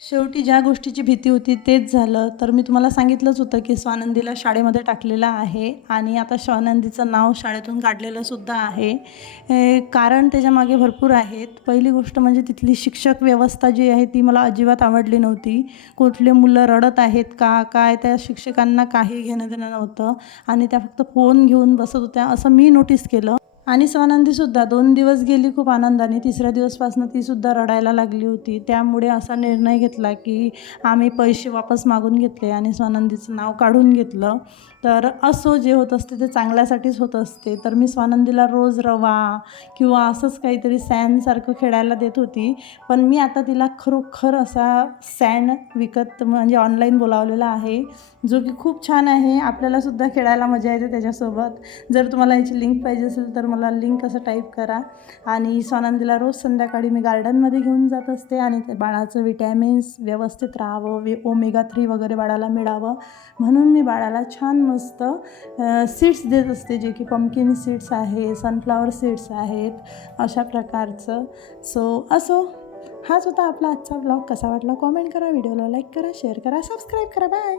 शेवटी ज्या गोष्टीची भीती होती तेच झालं. तर मी तुम्हाला सांगितलंच होतं की स्वानंदीला शाळेमध्ये टाकलेलं आहे आणि आता स्वानंदीचं नाव शाळेतून काढलेलं सुद्धा आहे. कारण त्याच्यामागे भरपूर आहेत. पहिली गोष्ट म्हणजे तिथली शिक्षक व्यवस्था जी आहे ती मला अजिबात आवडली नव्हती. कुठले मुलं रडत आहेत का काय, त्या शिक्षकांना काही घेणं देणं नव्हतं आणि त्या फक्त फोन घेऊन बसत होत्या असं मी नोटीस केलं. आणि स्वानंदीसुद्धा 2 दिवस गेली खूप आनंदाने. तिसऱ्या दिवसपासून तीसुद्धा रडायला लागली होती. त्यामुळे असा निर्णय घेतला की आम्ही पैसे वापस मागून घेतले आणि स्वानंदीचं नाव काढून घेतलं. तर असो, जे होत असते ते चांगल्यासाठीच होत असते. तर मी स्वानंदीला रोज रवा किंवा असंच काहीतरी सँडसारखं खेळायला देत होती. पण मी आता तिला खरोखर असा सँड विकत म्हणजे ऑनलाईन बोलावलेला आहे, जो की खूप छान आहे. आपल्यालासुद्धा खेळायला मजा येते त्याच्यासोबत. जर तुम्हाला याची लिंक पाहिजे असेल तर मला लिंक असं टाईप करा. आणि स्वानंदीला रोज संध्याकाळी मी गार्डनमध्ये घेऊन जात असते आणि ते बाळाचं विटॅमिन्स व्यवस्थित राहावं, ओमेगा 3 वगैरे बाळाला मिळावं म्हणून मी बाळाला छान मस्त सीड्स देत असते, जे की पंपकिन सीड्स आहे, सनफ्लॉवर सीड्स आहेत, अशा प्रकारचं. असो, हाच होता आपला आजचा व्लॉग. कसा वाटला कॉमेंट करा, व्हिडिओला लाईक करा, शेअर करा, सबस्क्राईब करा. बाय.